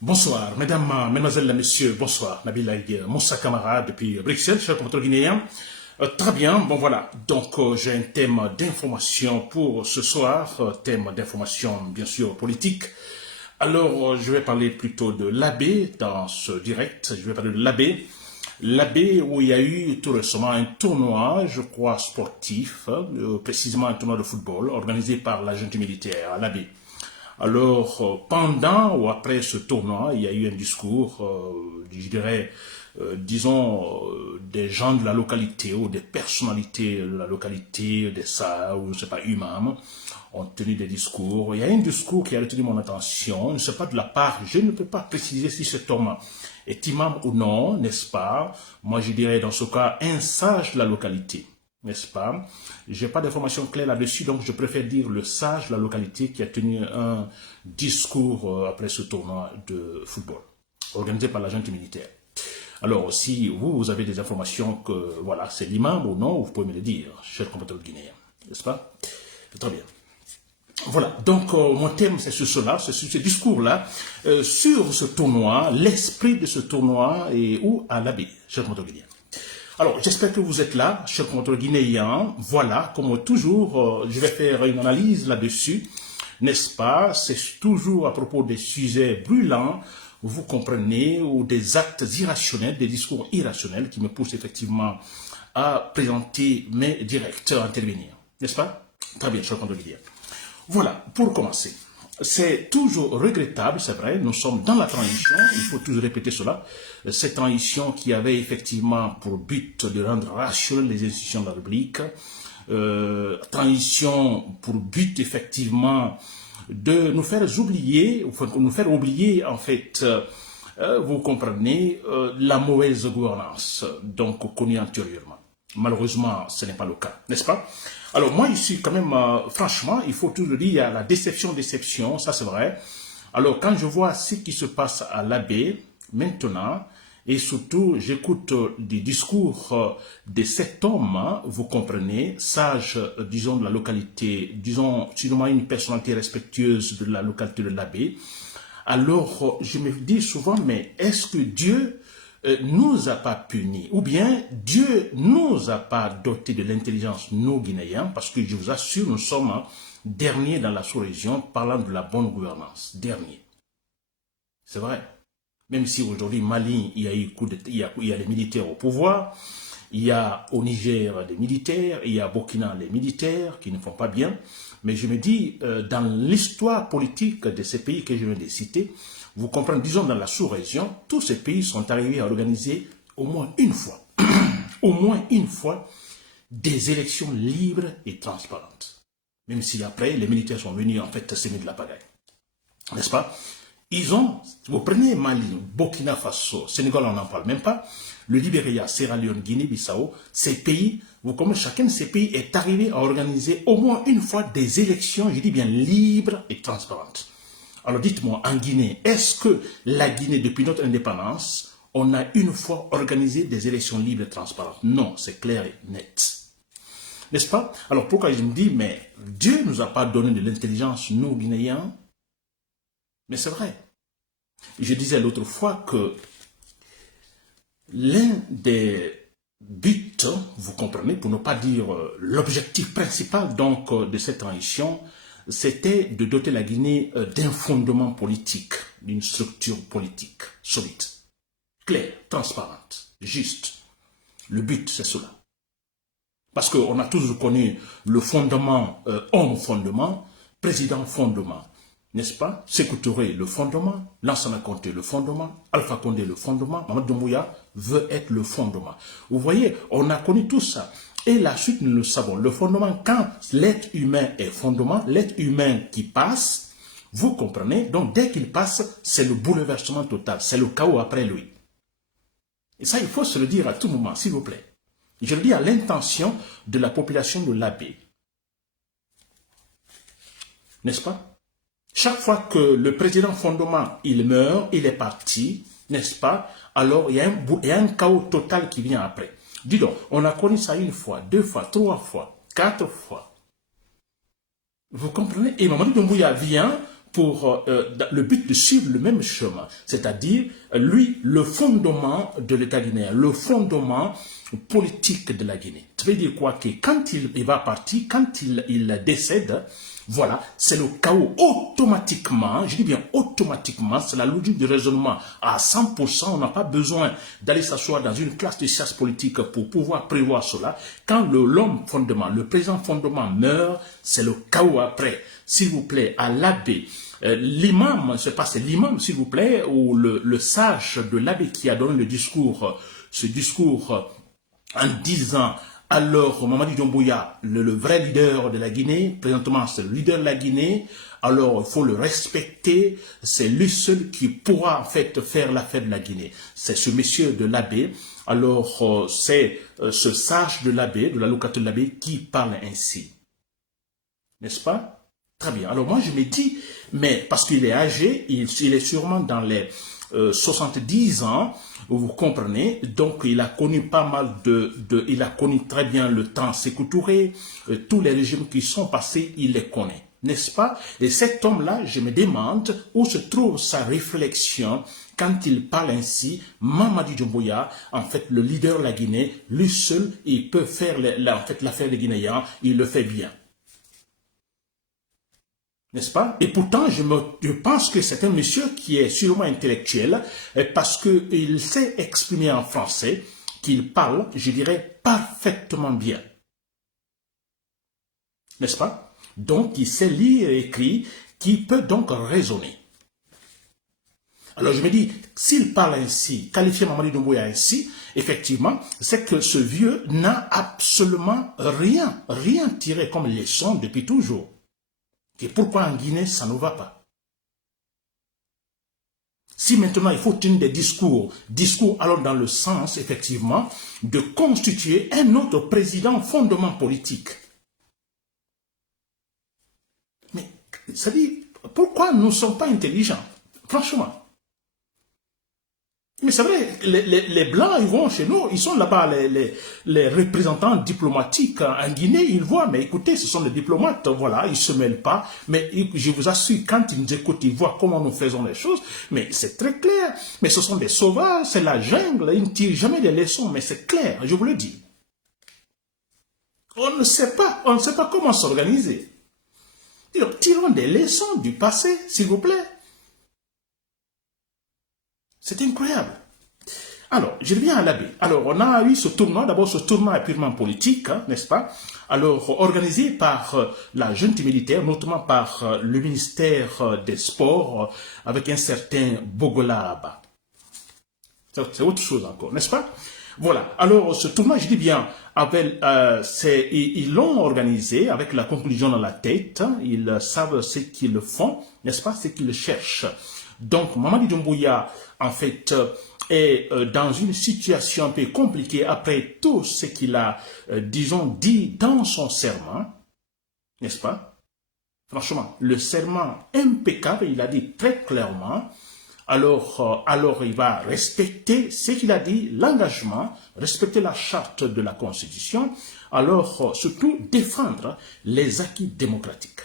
Bonsoir, mesdames, mesdemoiselles, messieurs, bonsoir. Nabil Aïe, Moussa Camara depuis Bruxelles, cher compatriote guinéen. Très bien, bon voilà, donc j'ai un thème d'information pour ce soir, thème d'information bien sûr politique. Alors je vais parler plutôt de l'AB dans ce direct, je vais parler de l'AB. L'AB où il y a eu tout récemment un tournoi, je crois sportif, précisément un tournoi de football organisé par la junte militaire, l'AB. Alors, pendant ou après ce tournoi, il y a eu un discours, je dirais, disons, des gens de la localité ou des personnalités de la localité, des Sahara ou je ne sais pas, imams, ont tenu des discours. Il y a un discours qui a retenu mon attention, je ne sais pas de la part, je ne peux pas préciser si cet homme est imam ou non, n'est-ce pas? Moi, je dirais dans ce cas, un sage de la localité, n'est-ce pas? Je n'ai pas d'informations claires là-dessus, donc je préfère dire le sage de la localité qui a tenu un discours après ce tournoi de football, organisé par la junte militaire. Alors, si vous avez des informations que, voilà, c'est l'imam ou non, vous pouvez me le dire, cher compatriote guinéen, n'est-ce pas? Très bien. Voilà, donc mon thème c'est sur cela, c'est sur ce discours-là, sur ce tournoi, l'esprit de ce tournoi et où à l'abbaye, cher compatriote guinéen. Alors, j'espère que vous êtes là, cher compatriote guinéen. Voilà, comme toujours, je vais faire une analyse là-dessus, n'est-ce pas? C'est toujours à propos des sujets brûlants, vous comprenez, ou des actes irrationnels, des discours irrationnels qui me poussent effectivement à présenter mes directeurs à intervenir, n'est-ce pas? Très bien, cher compatriote guinéen. Voilà, pour commencer. C'est toujours regrettable, c'est vrai, nous sommes dans la transition, il faut toujours répéter cela, cette transition qui avait effectivement pour but de rendre rationnelles les institutions de la République, transition pour but effectivement de nous faire oublier, en fait, vous comprenez, la mauvaise gouvernance, donc connue antérieurement. Malheureusement, ce n'est pas le cas, n'est-ce pas? Alors moi, ici, quand même, franchement, il faut toujours dire, il y a la déception, ça c'est vrai. Alors quand je vois ce qui se passe à l'abbé, maintenant, et surtout, j'écoute des discours de cet homme, hein, vous comprenez, sage, disons, de la localité, disons, sûrement une personnalité respectueuse de la localité de l'abbé. Alors, je me dis souvent, mais est-ce que Dieu nous a pas punis, ou bien Dieu nous a pas doté de l'intelligence, nous Guinéens, parce que je vous assure, nous sommes derniers dans la sous-région parlant de la bonne gouvernance, dernier. C'est vrai. Même si aujourd'hui, Mali, il y a eu il y a des militaires au pouvoir, il y a au Niger des militaires, il y a au Burkina des militaires qui ne font pas bien, mais je me dis, dans l'histoire politique de ces pays que je viens de citer, vous comprenez, disons dans la sous-région, tous ces pays sont arrivés à organiser au moins une fois, au moins une fois, des élections libres et transparentes. Même si après, les militaires sont venus en fait semer de la pagaille. N'est-ce pas? Ils ont, vous prenez Mali, Burkina Faso, Sénégal, on n'en parle même pas, le Libéria, Sierra Leone, Guinée-Bissau, ces pays, vous comprenez, chacun de ces pays est arrivé à organiser au moins une fois des élections, je dis bien libres et transparentes. Alors dites-moi, en Guinée, est-ce que la Guinée, depuis notre indépendance, on a une fois organisé des élections libres et transparentes? Non, c'est clair et net. N'est-ce pas? Alors pourquoi je me dis, mais Dieu ne nous a pas donné de l'intelligence, nous, Guinéens? Mais c'est vrai. Je disais l'autre fois que l'un des buts, vous comprenez, pour ne pas dire l'objectif principal donc de cette transition, c'était de doter la Guinée d'un fondement politique, d'une structure politique solide, claire, transparente, juste. Le but, c'est cela. Parce qu'on a toujours connu le fondement, homme fondement, président fondement. N'est-ce pas? Sékou Touré, le fondement, Lansana Conté, le fondement, Alpha Condé, le fondement, Mamadou Doumbouya veut être le fondement. Vous voyez, on a connu tout ça. Et la suite, nous le savons. Le fondement, quand l'être humain est fondement, l'être humain qui passe, vous comprenez, donc dès qu'il passe, c'est le bouleversement total, c'est le chaos après lui. Et ça, il faut se le dire à tout moment, s'il vous plaît. Je le dis à l'intention de la population de l'abbé. N'est-ce pas? Chaque fois que le président fondement, il meurt, il est parti, n'est-ce pas? Alors, il y a un chaos total qui vient après. Dis donc, on a connu ça une fois, deux fois, trois fois, quatre fois. Vous comprenez? Et Mamadou Doumbouya vient pour le but de suivre le même chemin, c'est-à-dire, lui, le fondement de l'État guinéen, le fondement politique de la Guinée. Ça veut dire quoi? Que quand il va partir, quand il décède, voilà, c'est le chaos automatiquement, je dis bien automatiquement, c'est la logique du raisonnement à 100%, on n'a pas besoin d'aller s'asseoir dans une classe de sciences politiques pour pouvoir prévoir cela. Quand l'homme fondement, le président fondement meurt, c'est le chaos après. S'il vous plaît, à l'abbé, l'imam, je sais pas, c'est l'imam, s'il vous plaît, ou le sage de l'abbé qui a donné le discours, ce discours en disant, alors Mamadi Doumbouya, le vrai leader de la Guinée, présentement c'est le leader de la Guinée, alors il faut le respecter, c'est lui seul qui pourra en fait faire l'affaire de la Guinée. C'est ce monsieur de l'abbé, alors c'est ce sage de l'abbé, de la localité de l'abbé qui parle ainsi. N'est-ce pas? Très bien. Alors moi je me dis, mais parce qu'il est âgé, il est sûrement dans les 70 ans, vous comprenez, donc il a connu pas mal il a connu très bien le temps Sékou Touré, tous les régimes qui sont passés, il les connaît, n'est-ce pas? Et cet homme-là, je me demande où se trouve sa réflexion quand il parle ainsi. Mamadi Doumbouya, en fait, le leader de la Guinée, lui seul, il peut faire en fait, l'affaire des Guinéens, il le fait bien. N'est-ce pas? Et pourtant, je pense que c'est un monsieur qui est sûrement intellectuel parce qu'il sait exprimer en français, qu'il parle, je dirais, parfaitement bien. N'est-ce pas? Donc, il sait lire et écrire, qui peut donc raisonner. Alors, je me dis, s'il parle ainsi, qualifier Mamadi Doumbouya ainsi, effectivement, c'est que ce vieux n'a absolument rien tiré comme leçon depuis toujours. Et pourquoi en Guinée, ça ne va pas? Si maintenant il faut tenir des discours alors dans le sens, effectivement, de constituer un autre président fondement politique. Mais, ça dit, pourquoi nous ne sommes pas intelligents? Franchement. Mais c'est vrai, les Blancs, ils vont chez nous, ils sont là-bas, les représentants diplomatiques en Guinée, ils voient, mais écoutez, ce sont des diplomates, voilà, ils ne se mêlent pas, mais je vous assure, quand ils nous écoutent, ils voient comment nous faisons les choses, mais c'est très clair, mais ce sont des sauvages, c'est la jungle, ils ne tirent jamais des leçons, mais c'est clair, je vous le dis. On ne sait pas comment s'organiser. Tirons des leçons du passé, s'il vous plaît. C'est incroyable. Alors, je reviens à l'abbé. Alors, on a eu ce tournoi. D'abord, ce tournoi est purement politique, hein, n'est-ce pas? Alors, organisé par la junte militaire, notamment par le ministère des Sports, avec un certain Bogola Abba. C'est autre chose encore, n'est-ce pas? Voilà. Alors, ce tournoi, je dis bien, ils l'ont organisé avec la conclusion dans la tête. Ils savent ce qu'ils font, n'est-ce pas? Ce qu'ils cherchent. Donc, Mamadi Doumbouya, en fait, est dans une situation un peu compliquée après tout ce qu'il a, disons, dit dans son serment, n'est-ce pas? Franchement, le serment impeccable, il a dit très clairement, alors il va respecter ce qu'il a dit, l'engagement, respecter la charte de la Constitution, alors surtout défendre les acquis démocratiques.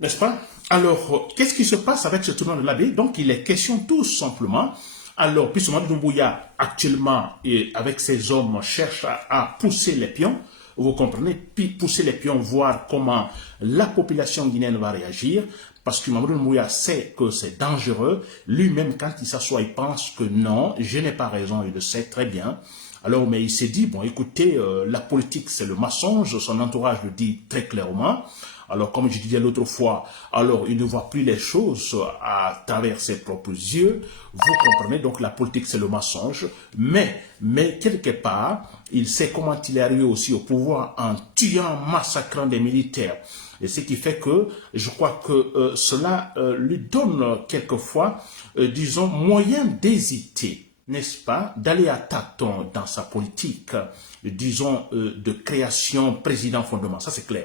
N'est-ce pas? Alors, qu'est-ce qui se passe avec ce tournoi de l'abbé? Donc, il est question tout simplement, alors, puisque Mamadi Doumbouya, actuellement, avec ses hommes, cherche à pousser les pions, vous comprenez, puis pousser les pions, voir comment la population guinéenne va réagir, parce que Mamadi Doumbouya sait que c'est dangereux, lui-même, quand il s'assoit, il pense que non, je n'ai pas raison, il le sait très bien. Alors, mais il s'est dit, bon, écoutez, la politique, c'est le mensonge, son entourage le dit très clairement. Alors, comme je disais l'autre fois, alors il ne voit plus les choses à travers ses propres yeux. Vous comprenez, donc la politique, c'est le mensonge. Mais quelque part, il sait comment il est arrivé aussi au pouvoir en tuant, massacrant des militaires. Et ce qui fait que, je crois que cela lui donne quelquefois, disons, moyen d'hésiter, n'est-ce pas, d'aller à tâtons dans sa politique, disons, de création président fondement. Ça, c'est clair.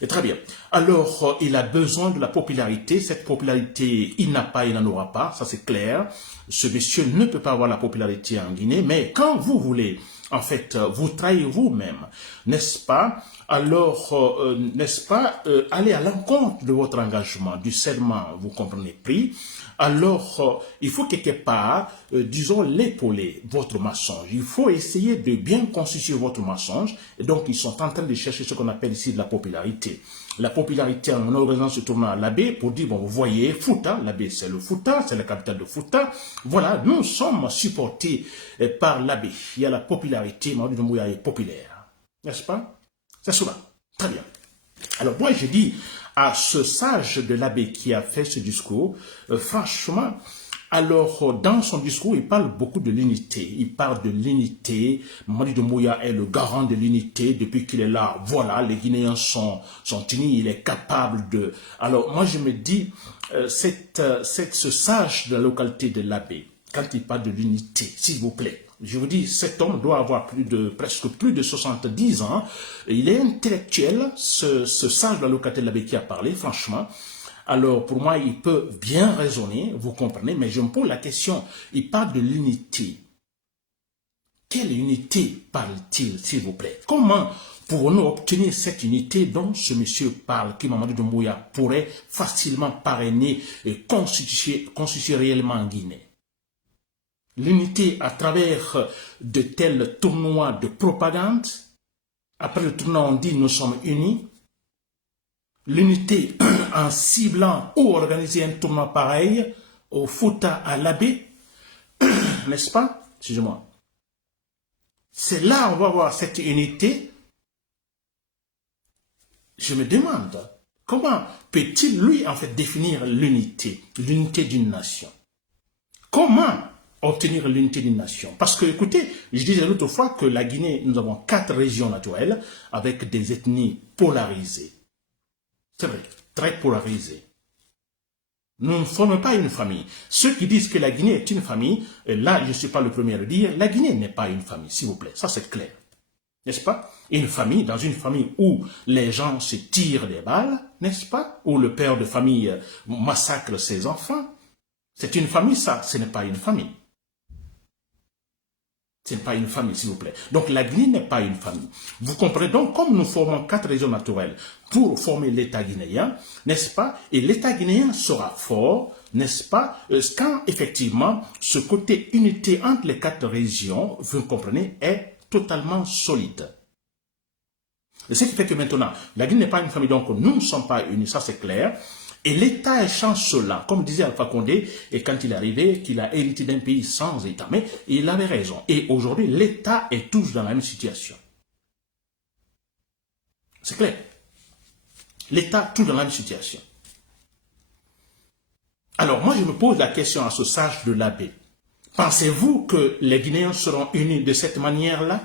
Et très bien. Alors, il a besoin de la popularité. Cette popularité, il n'a pas, il n'en aura pas. Ça, c'est clair. Ce monsieur ne peut pas avoir la popularité en Guinée. Mais quand vous voulez, en fait, vous trahir vous-même, n'est-ce pas? alors, n'est-ce pas, aller à l'encontre de votre engagement, du serment, vous comprenez, pris, alors il faut quelque part, disons, l'épauler, votre mensonge. Il faut essayer de bien constituer votre mensonge. Et donc, ils sont en train de chercher ce qu'on appelle ici de la popularité. La popularité en organisant ce tournoi à l'Abbé pour dire, bon, vous voyez, Fouta, l'Abbé c'est le Fouta, c'est la capitale de Fouta. Voilà, nous sommes supportés par l'Abbé. Il y a la popularité, Mamadou Doumbouya est populaire. N'est-ce pas? C'est cela. Très bien. Alors moi, je dis à ce sage de l'Abbé qui a fait ce discours, franchement, alors dans son discours, il parle beaucoup de l'unité. Il parle de l'unité. Mamadi Doumbouya est le garant de l'unité. Depuis qu'il est là, voilà, les Guinéens sont unis. Il est capable de... Alors moi, je me dis, ce sage de la localité de l'Abbé, quand il parle de l'unité, s'il vous plaît, je vous dis, cet homme doit avoir presque plus de 70 ans. Il est intellectuel, ce sage de la localité de l'Abbé qui a parlé, franchement. Alors, pour moi, il peut bien raisonner, vous comprenez, mais je me pose la question, il parle de l'unité. Quelle unité parle-t-il, s'il vous plaît? Comment pourrons-nous obtenir cette unité dont ce monsieur parle, qui Mamadou Doumbouya pourrait facilement parrainer et constituer réellement en Guinée? L'unité à travers de tels tournois de propagande. Après le tournoi, on dit nous sommes unis. L'unité en ciblant ou organiser un tournoi pareil au Fouta à l'Abbé, n'est-ce pas? Excusez-moi. C'est là on va voir cette unité. Je me demande, comment peut-il lui en fait définir l'unité d'une nation? Comment obtenir l'unité d'une nation? Parce que, écoutez, je disais l'autre fois que la Guinée, nous avons 4 régions naturelles avec des ethnies polarisées. C'est vrai, très polarisées. Nous ne formons pas une famille. Ceux qui disent que la Guinée est une famille, là, je ne suis pas le premier à le dire, la Guinée n'est pas une famille, s'il vous plaît. Ça, c'est clair. N'est-ce pas? Une famille, dans une famille où les gens se tirent des balles, n'est-ce pas? Où le père de famille massacre ses enfants. C'est une famille, ça, ce n'est pas une famille. Ce n'est pas une famille, s'il vous plaît. Donc, la Guinée n'est pas une famille. Vous comprenez donc, comme nous formons 4 régions naturelles pour former l'État guinéen, n'est-ce pas? Et l'État guinéen sera fort, n'est-ce pas? Quand, effectivement, ce côté unité entre les 4 régions, vous comprenez, est totalement solide. Et ce qui fait que maintenant, la Guinée n'est pas une famille, donc nous ne sommes pas unis, ça c'est clair. Et l'État est chancelant, comme disait Alpha Condé, et quand il est arrivé, qu'il a hérité d'un pays sans État. Mais il avait raison. Et aujourd'hui, l'État est tous dans la même situation. C'est clair. L'État tous dans la même situation. Alors moi, je me pose la question à ce sage de l'Abbé. Pensez-vous que les Guinéens seront unis de cette manière-là?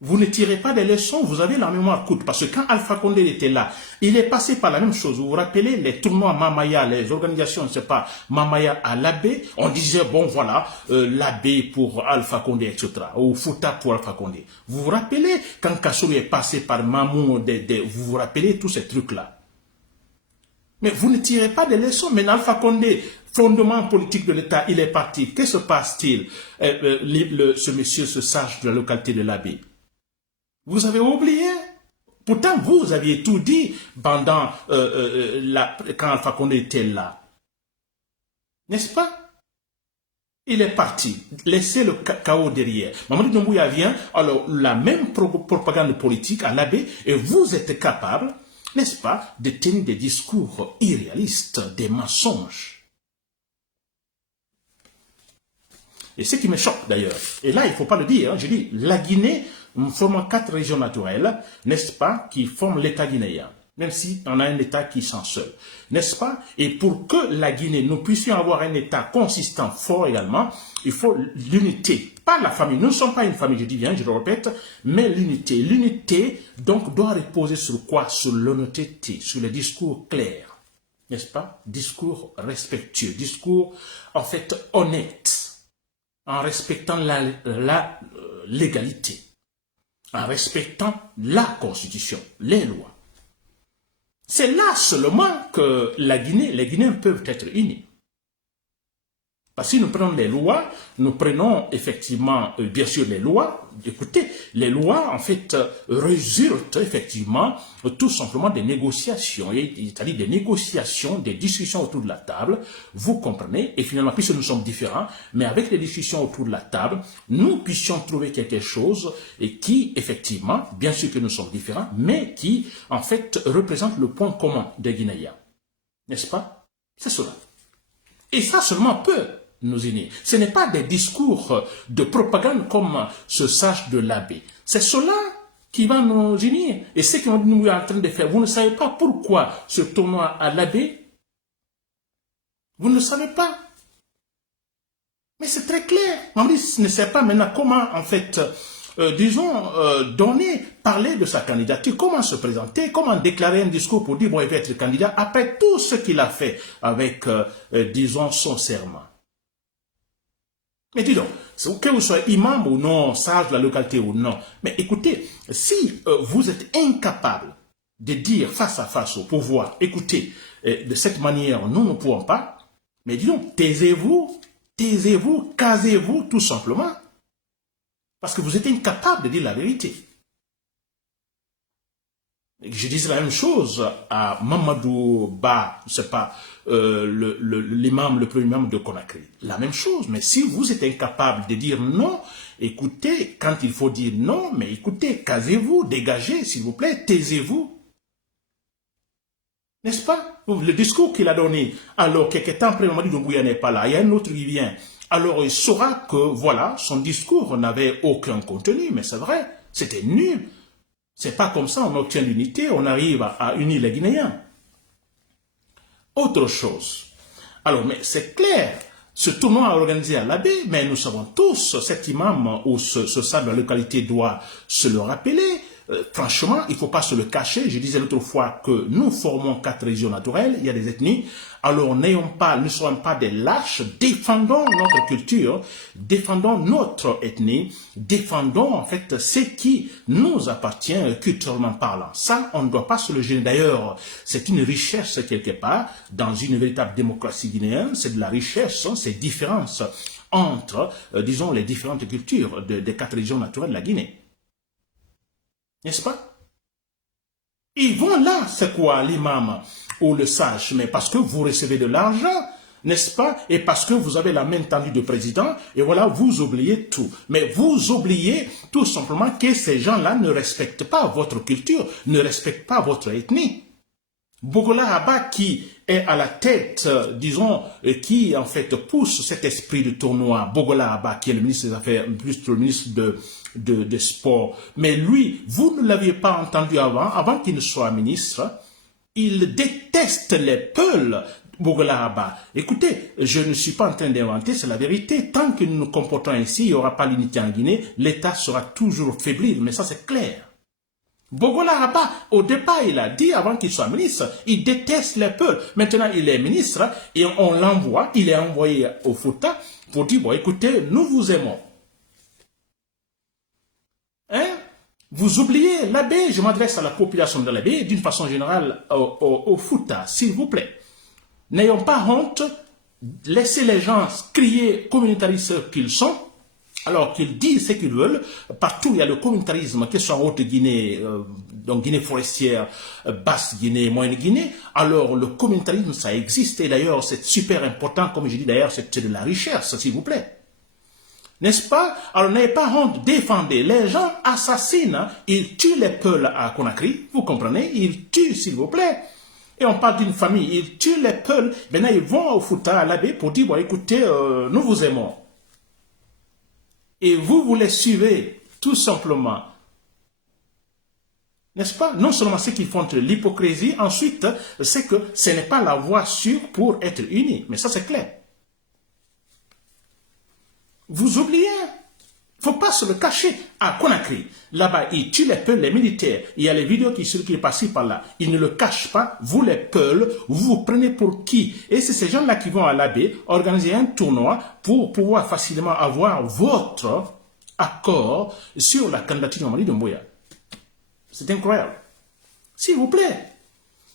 Vous ne tirez pas des leçons, vous avez la mémoire courte. Parce que quand Alpha Condé était là, il est passé par la même chose. Vous vous rappelez les tournois Mamaya, les organisations, je ne sais pas, Mamaya à l'Abbé, on disait, bon voilà, l'Abbé pour Alpha Condé, etc. Ou Fouta pour Alpha Condé. Vous vous rappelez quand Kassourou est passé par Mamou, vous vous rappelez tous ces trucs-là? Mais vous ne tirez pas des leçons. Mais Alpha Condé, fondement politique de l'État, il est parti. Que se passe-t-il? Ce monsieur, ce sage de la localité de l'Abbé. Vous avez oublié? Pourtant, vous aviez tout dit pendant quand Alpha Condé était là. N'est-ce pas? Il est parti. Laissez le chaos derrière. Mamadou Doumbouya vient, alors la même propagande politique à l'Abbé, et vous êtes capable, n'est-ce pas, de tenir des discours irréalistes, des mensonges. Et ce qui me choque d'ailleurs, et là il ne faut pas le dire, hein, je dis, la Guinée forme 4 régions naturelles, n'est-ce pas, qui forment l'État guinéen, même si on a un État qui s'en seul, n'est-ce pas? Et pour que la Guinée, nous puissions avoir un État consistant, fort également, il faut l'unité, pas la famille. Nous ne sommes pas une famille, je dis bien, je le répète, mais l'unité. L'unité, donc, doit reposer sur quoi? Sur l'honnêteté, sur les discours clairs, n'est-ce pas? Discours respectueux, discours, en fait, honnêtes, en respectant la légalité, en respectant la Constitution, les lois. C'est là seulement que les Guinéens peuvent être unis. Parce que si nous prenons les lois, nous prenons effectivement, bien sûr, les lois. Écoutez, les lois, en fait, résultent effectivement tout simplement des négociations, c'est-à-dire des négociations, des discussions autour de la table. Vous comprenez? Et finalement, puisque nous sommes différents, mais avec les discussions autour de la table, nous puissions trouver quelque chose et qui, effectivement, bien sûr que nous sommes différents, mais qui, en fait, représente le point commun des Guinéens. N'est-ce pas? C'est cela. Et ça seulement peut nous unir. Ce n'est pas des discours de propagande comme ce sage de l'abbé. C'est cela qui va nous unir. Et ce que nous sommes en train de faire, vous ne savez pas pourquoi ce tournoi à l'abbé. Vous ne le savez pas. Mais c'est très clair. Maurice ne sait pas maintenant comment, en fait, parler de sa candidature, comment se présenter, comment déclarer un discours pour dire, bon, il va être candidat, après tout ce qu'il a fait avec, disons, son serment. Mais dis donc, que vous soyez imam ou non, sage de la localité ou non, mais écoutez, si vous êtes incapable de dire face à face au pouvoir, écoutez, de cette manière, nous ne pouvons pas, mais dis donc, taisez-vous, casez-vous tout simplement, parce que vous êtes incapable de dire la vérité. Je disais la même chose à Mamadou Ba, je ne sais pas, l'imam, le premier imam de Conakry. La même chose, mais si vous êtes incapable de dire non, écoutez, quand il faut dire non, mais écoutez, casez-vous, dégagez, s'il vous plaît, taisez-vous. N'est-ce pas? Le discours qu'il a donné, alors quelques temps après, Mamadou Doumbouya n'est pas là, il y a un autre qui vient. Alors il saura que, voilà, son discours n'avait aucun contenu, mais c'est vrai, c'était nul. C'est pas comme ça, on obtient l'unité, on arrive à unir les Guinéens. Autre chose. Alors, mais c'est clair, ce tournoi organisé à l'abbé, mais nous savons tous, cet imam ou ce sage de la localité doit se le rappeler. Franchement, il ne faut pas se le cacher. Je disais l'autre fois que nous formons 4 régions naturelles, il y a des ethnies. Alors, ne soyons pas des lâches, défendons notre culture, défendons notre ethnie, défendons en fait ce qui nous appartient culturellement parlant. Ça, on ne doit pas se le gêner. D'ailleurs, c'est une richesse quelque part dans une véritable démocratie guinéenne, c'est de la richesse, ces différences entre, disons, les différentes cultures des 4 régions naturelles de la Guinée. N'est-ce pas? Ils vont là, c'est quoi l'imam ou le sage? Mais parce que vous recevez de l'argent, n'est-ce pas? Et parce que vous avez la main tendue de président, et voilà, vous oubliez tout. Mais vous oubliez tout simplement que ces gens-là ne respectent pas votre culture, ne respectent pas votre ethnie. Bogola Abba qui est à la tête, disons, qui en fait pousse cet esprit de tournoi, Bogola Abba qui est le ministre des Affaires, plus le ministre de Sport, mais lui, vous ne l'aviez pas entendu avant qu'il ne soit ministre, il déteste les peuls, Bogola Abba. Écoutez, je ne suis pas en train d'inventer, c'est la vérité, tant que nous nous comportons ainsi, il n'y aura pas l'unité en Guinée, l'État sera toujours faiblir, mais ça c'est clair. Bogola Abba, au départ, il a dit, avant qu'il soit ministre, il déteste les peuples. Maintenant, il est ministre et on l'envoie, il est envoyé au Fouta pour dire, bon, écoutez, nous vous aimons. Hein? Vous oubliez l'abbé, je m'adresse à la population de l'abbé, d'une façon générale au Fouta, s'il vous plaît. N'ayons pas honte, laissez les gens crier communautaristes qu'ils sont, alors qu'ils disent ce qu'ils veulent. Partout il y a le communautarisme, que ce soit en Haute-Guinée, donc Guinée forestière, Basse-Guinée, Moyenne-Guinée. Alors le communautarisme, ça existe et d'ailleurs c'est super important, comme je dis d'ailleurs, c'est de la richesse, s'il vous plaît. N'est-ce pas? Alors n'ayez pas honte, défendez. Les gens assassinent, ils tuent les peuples à Conakry, vous comprenez? Ils tuent, s'il vous plaît. Et on parle d'une famille, ils tuent les peuples. Maintenant ils vont au Fouta, à l'abbé, pour dire, bon écoutez, nous vous aimons. Et vous les suivez, tout simplement. N'est-ce pas? Non seulement ceux qui font de l'hypocrisie, ensuite, c'est que ce n'est pas la voie sûre pour être unis. Mais ça, c'est clair. Vous oubliez. Il ne faut pas se le cacher. À Conakry, là-bas, ils tuent les peuples, les militaires. Il y a les vidéos qui circulent par-ci, par-là. Ils ne le cachent pas. Vous, les peuples, vous vous prenez pour qui? Et c'est ces gens-là qui vont à l'abbé organiser un tournoi pour pouvoir facilement avoir votre accord sur la candidature de Mamadi Doumbouya. C'est incroyable. S'il vous plaît.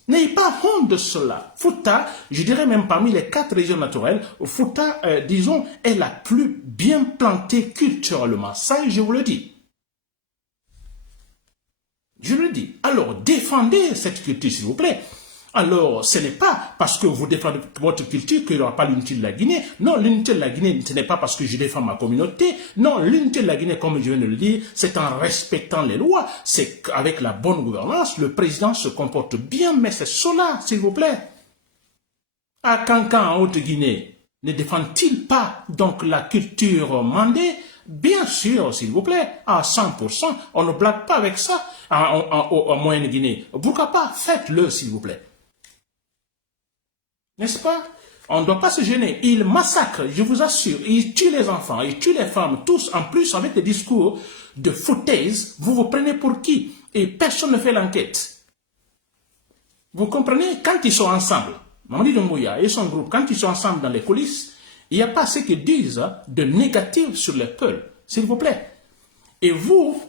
N'ayez pas honte de cela. Fouta, je dirais même parmi les 4 régions naturelles, Fouta, disons, est la plus bien plantée culturellement. Ça, je vous le dis. Je le dis. Alors, défendez cette culture, s'il vous plaît. Alors, ce n'est pas parce que vous défendez votre culture qu'il n'y aura pas l'unité de la Guinée. Non, l'unité de la Guinée, ce n'est pas parce que je défends ma communauté. Non, l'unité de la Guinée, comme je viens de le dire, c'est en respectant les lois. C'est qu'avec la bonne gouvernance, le président se comporte bien, mais c'est cela, s'il vous plaît. À Cancan, en Haute-Guinée, ne défend-il pas donc la culture mandée? Bien sûr, s'il vous plaît, à 100%, on ne blague pas avec ça en Moyenne-Guinée. Pourquoi pas? Faites-le, s'il vous plaît. N'est-ce pas? On ne doit pas se gêner. Il massacre, je vous assure. Il tue les enfants, il tue les femmes, tous en plus avec des discours de foutaise. Vous vous prenez pour qui? Et personne ne fait l'enquête. Vous comprenez? Quand ils sont ensemble, Mamadi Doumbouya et son groupe, quand ils sont ensemble dans les coulisses, il n'y a pas ce qu'ils disent de négatif sur les peuples, s'il vous plaît. Et vous,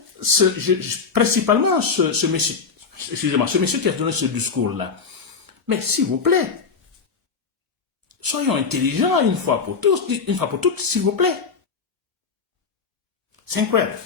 principalement ce monsieur, excusez-moi, ce monsieur qui a donné ce discours-là, mais s'il vous plaît, soyons intelligents une fois pour toutes, s'il vous plaît. C'est incroyable.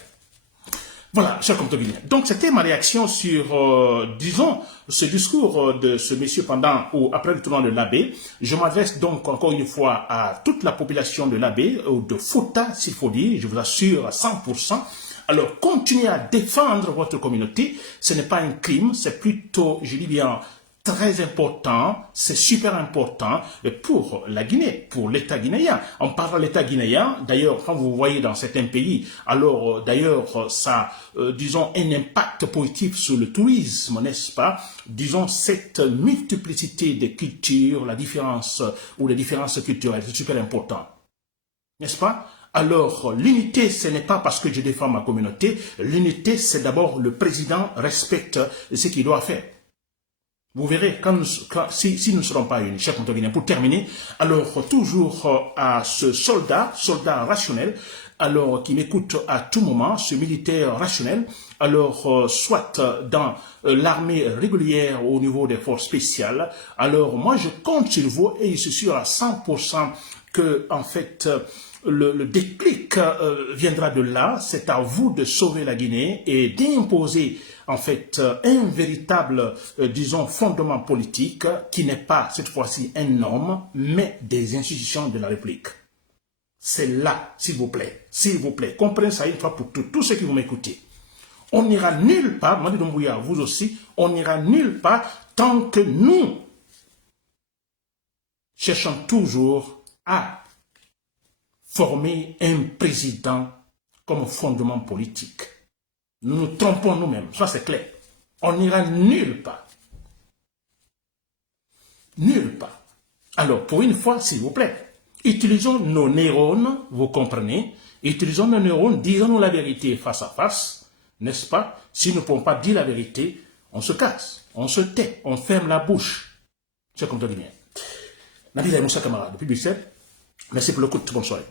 Voilà, chers compatriotes. Donc, c'était ma réaction sur, disons, ce discours de ce monsieur pendant ou après le tournoi de l'Abbé. Je m'adresse donc encore une fois à toute la population de l'Abbé, ou de Fouta, s'il faut dire, je vous assure à 100%. Alors, continuez à défendre votre communauté. Ce n'est pas un crime, c'est plutôt, je dis bien, très important, c'est super important pour la Guinée, pour l'État guinéen. On parle de l'État guinéen, d'ailleurs, quand vous voyez dans certains pays, alors d'ailleurs, ça, disons, un impact positif sur le tourisme, n'est-ce pas? Disons, cette multiplicité des cultures, la différence ou les différences culturelles, c'est super important, n'est-ce pas? Alors, l'unité, ce n'est pas parce que je défends ma communauté, l'unité, c'est d'abord le président respecte ce qu'il doit faire. Vous verrez, si nous ne serons pas unis, chers compatriotes, pour terminer, alors toujours à ce soldat rationnel, alors qui m'écoute à tout moment, ce militaire rationnel, alors soit dans l'armée régulière au niveau des forces spéciales, alors moi je compte sur vous et je suis sûr à 100% que, en fait, le déclic viendra de là, c'est à vous de sauver la Guinée et d'imposer en fait un véritable, disons, fondement politique qui n'est pas cette fois-ci un homme, mais des institutions de la République. C'est là, s'il vous plaît, comprenez ça une fois pour toutes, tous ceux qui vont m'écouter. On n'ira nulle part, Mamadi Doumbouya, vous aussi, on n'ira nulle part tant que nous cherchons toujours à former un président comme fondement politique. Nous nous trompons nous-mêmes, ça c'est clair. On n'ira nulle part. Nulle part. Alors, pour une fois, s'il vous plaît, utilisons nos neurones, vous comprenez, utilisons nos neurones, disons-nous la vérité face à face, n'est-ce pas? Si nous ne pouvons pas dire la vérité, on se casse, on se tait, on ferme la bouche. C'est comme ça dit bien. Nabil Moussa Kamara, depuis Bruxelles, merci pour le coup de bonne soirée.